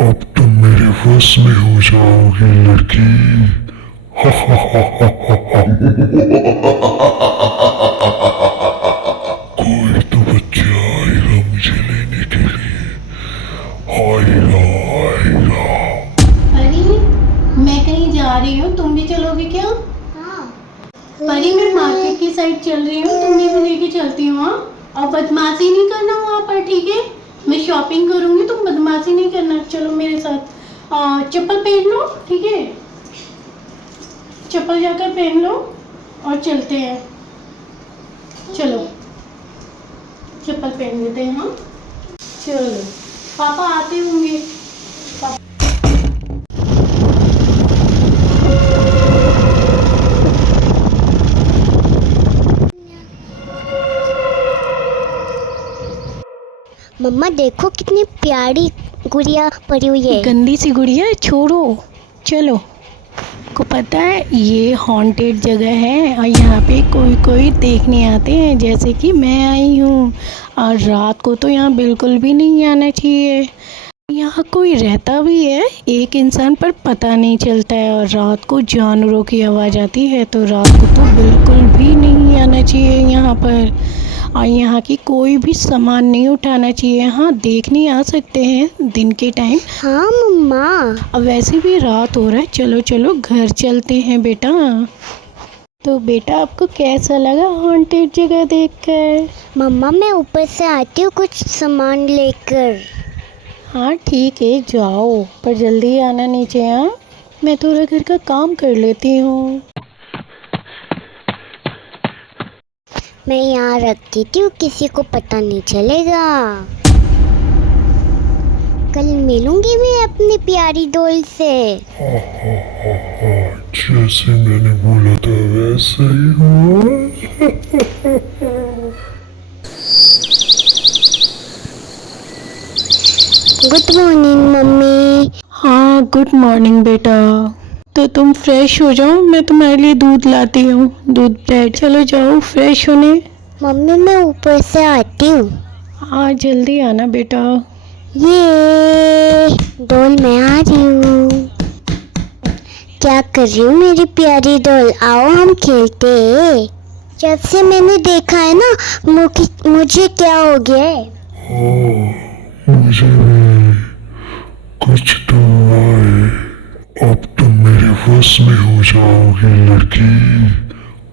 अब तुम मेरे वश में हो जाओगी लड़की। हा हा हा हा हा कोई तो बच्चा आएगा मुझे लेने के लिए। आएगा आएगा। परी, मैं कहीं जा रही हूँ, तुम भी चलोगे क्या? हाँ। परी, मैं मार्केट की साइड चल रही हूँ, तुम्हें भी लेके चलती हूँ। हाँ, और बदमाशी नहीं करना वहाँ पर, ठीक है? मैं शॉपिंग करूँगी, तुम बदमाशी नहीं करना। चलो मेरे साथ। चप्पल पहन लो, ठीक है? चप्पल जाकर पहन लो और चलते हैं। चलो, चप्पल पहन लेते हैं। हाँ, चलो। पापा आते होंगे। मम्मा देखो कितनी प्यारी गुड़िया पड़ी हुई है। गंदी सी गुड़िया है, छोड़ो। चलो, को पता है ये हॉन्टेड जगह है और यहाँ पे कोई कोई देखने आते हैं, जैसे कि मैं आई हूँ। और रात को तो यहाँ बिल्कुल भी नहीं आना चाहिए। यहाँ कोई रहता भी है एक इंसान पर पता नहीं चलता है। और रात को जानवरों की आवाज़ आती है, तो रात को तो बिल्कुल भी नहीं आना चाहिए यहाँ पर। और यहाँ की कोई भी सामान नहीं उठाना चाहिए। हाँ, देखने आ सकते हैं दिन के टाइम। हाँ मम्मा। अब वैसे भी रात हो रहा है, चलो चलो घर चलते हैं बेटा। तो बेटा, आपको कैसा लगा हॉन्टेड जगह देखकर? मम्मा मैं ऊपर से आती हूँ कुछ सामान लेकर। हाँ ठीक है, जाओ, पर जल्दी आना नीचे। हाँ, मैं थोड़ा घर का काम कर लेती हूँ। मैं यहाँ रख देती हूँ, किसी को पता नहीं चलेगा। कल मिलूंगी मैं अपनी प्यारी डॉल से। हा हा हा हा जैसे मैंने बोला था वैसा ही हुआ। Good morning mummy. हाँ, गुड मॉर्निंग बेटा। तो तुम फ्रेश हो जाओ, मैं तुम्हारे लिए दूध लाती हूँ, दूध ब्रेड। चलो जाओ फ्रेश होने। मम्मी मैं ऊपर से आती हूँ। हाँ, जल्दी आना बेटा। ये डॉल मैं आ रही हूँ। क्या कर रही हूँ मेरी प्यारी डॉल, आओ हम खेलते हैं। जब से मैंने देखा है ना मुझे क्या हो गया है। मुझे भी कुछ तो हुआ है। अब तुम मेरे वश में हो जाओगी लड़की।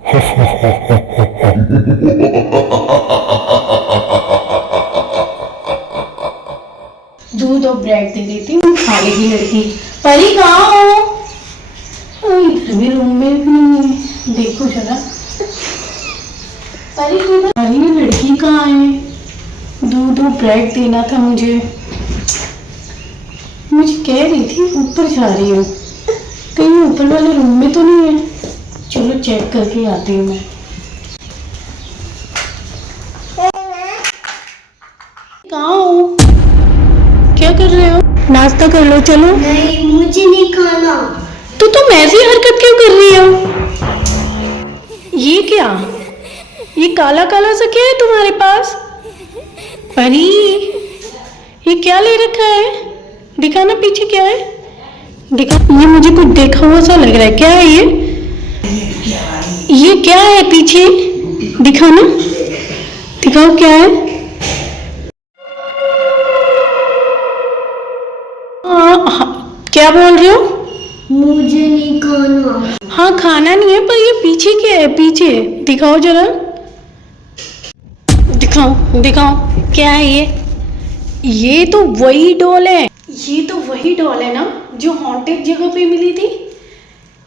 हा हा हा हा हा दूध और ब्रेड दे देती हूँ, खा लेगी लड़की। परी कहाँ हो? इधर भी रूम में भी नहीं है, देखो जरा। परी ये लड़की कहाँ है? दूध और ब्रेड देना था मुझे कह रही थी ऊपर जा रही हूँ, कहीं ऊपर वाले रूम में तो नहीं है। चलो चेक करके आती हूँ मैं। कहाँ हो? क्या कर रहे हो? नाश्ता कर लो, चलो। नहीं मुझे नहीं खाना। तो तुम ऐसी हरकत क्यों कर रही हो? ये क्या, ये काला काला सा क्या है तुम्हारे पास? परी, ये क्या ले रखा है? दिखाना पीछे क्या है, दिखा। ये मुझे कुछ देखा हुआ सा लग रहा है, क्या है ये क्या है पीछे? दिखाना, दिखाओ क्या है। क्या बोल रहे हो? मुझे नहीं खाना। हाँ, खाना नहीं है, पर ये पीछे क्या है? पीछे दिखाओ जरा, दिखाओ दिखाओ क्या है ये तो वही डॉल है। ये तो वही डॉल है ना जो हॉन्टेड जगह पे मिली थी।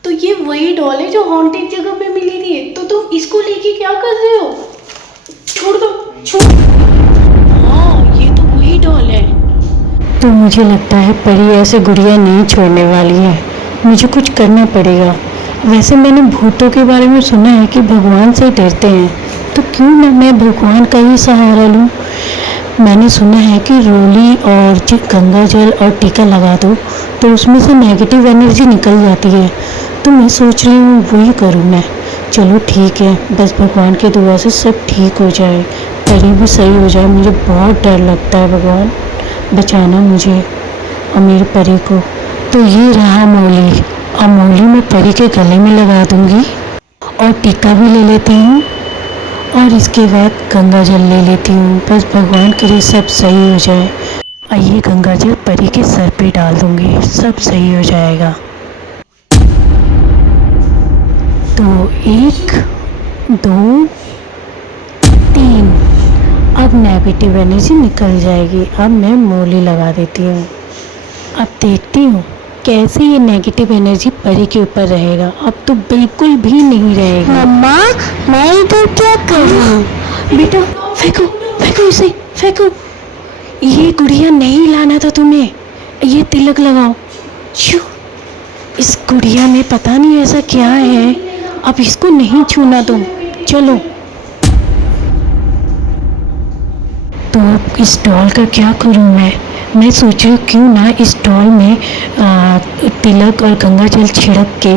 तो ये वही डॉल है जो हॉन्टेड जगह पे मिली थी। तो तुम इसको लेके क्या कर रहे हो? छोड़ दो, छोड़। हाँ, ये तो वही डॉल है। तो मुझे लगता है परी ऐसे गुड़िया नहीं छोड़ने वाली है, मुझे कुछ करना पड़ेगा। वैसे मैंने भूतों के बारे में सुना है कि भगवान से डरते हैं, तो क्यों ना मैं भगवान का ही सहारा लूँ। मैंने सुना है कि रोली और गंगा जल और टीका लगा दो तो उसमें से नेगेटिव एनर्जी निकल जाती है। तो मैं सोच रही हूँ वही करूँ मैं। चलो ठीक है, बस भगवान की दुआ से सब ठीक हो जाए, परी भी सही हो जाए। मुझे बहुत डर लगता है, भगवान बचाना मुझे। और मेरी परी को। तो ये रहा मौली, और मौली मैं परी के गले में लगा दूंगी और टीका भी ले लेती हूँ और इसके बाद गंगा जल ले लेती हूँ। बस भगवान करे सब सही हो जाए। और ये गंगा जल परी के सर पे डाल दूंगी, सब सही हो जाएगा। तो 1 2 3, अब नेगेटिव एनर्जी निकल जाएगी। अब मैं मौली लगा देती हूँ। अब देखती हूँ कैसे ये नेगेटिव एनर्जी परी के ऊपर रहेगा। अब तो बिल्कुल भी नहीं रहेगा। मम्मा, मैं इधर क्या कर रही हूँ? बेटा फेंको, फेंको इसे, फेंको। ये गुड़िया नहीं लाना था तुम्हें। ये तिलक लगाओ। छू, इस गुड़िया में पता नहीं ऐसा क्या है। अब इसको नहीं छूना तुम, चलो। तो अब इस डॉल का क्या करूँ मैं सोच रही हूँ क्यों ना इस डॉल में तिलक और गंगा जल छिड़क के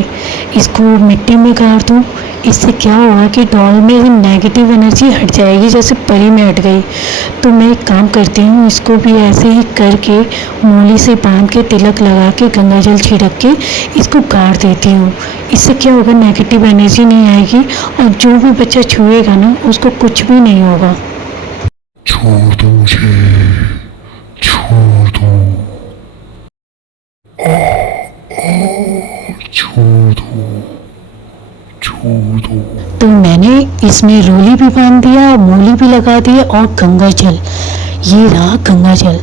इसको मिट्टी में गाड़ दूँ। इससे क्या होगा कि डॉल में नेगेटिव एनर्जी हट जाएगी, जैसे परी में हट गई। तो मैं एक काम करती हूँ, इसको भी ऐसे ही करके मूली से बांध के तिलक लगा के गंगा जल छिड़क के इसको गाड़ देती हूँ। इससे क्या होगा, नेगेटिव एनर्जी नहीं आएगी और जो भी बच्चा छुएगा ना उसको कुछ भी नहीं होगा। छोड़ दो मुझे, छोड़ दो, छोड़ दो, छोड़ दो। तो मैंने इसमें रोली भी बांध दिया, मूली भी लगा दिया और गंगा जल, ये रहा गंगा जल।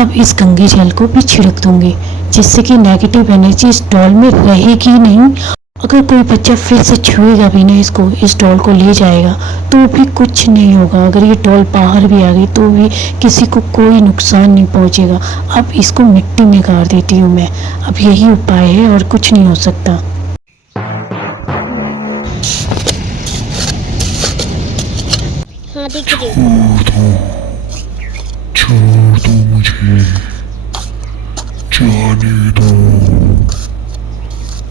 अब इस गंगे जल को भी छिड़क दूंगी जिससे कि नेगेटिव एनर्जी इस डॉल में रहेगी नहीं। अगर कोई बच्चा फिर से छुएगा भी ना इसको, इस डॉल को ले जाएगा तो भी कुछ नहीं होगा। अगर ये डॉल बाहर भी आ गई तो भी किसी को कोई नुकसान नहीं पहुंचेगा। अब इसको मिट्टी में गाड़ देती हूँ मैं। अब यही उपाय है और कुछ नहीं हो सकता। हाँ, दिख रही हूँ। छोड़ दो मुझे, जाने दो,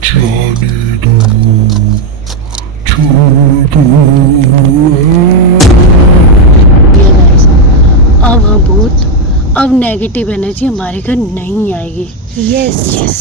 जाने दो, छोड़ दो। अब हम भूत, अब नेगेटिव एनर्जी हमारे घर नहीं आएगी। Yes yes.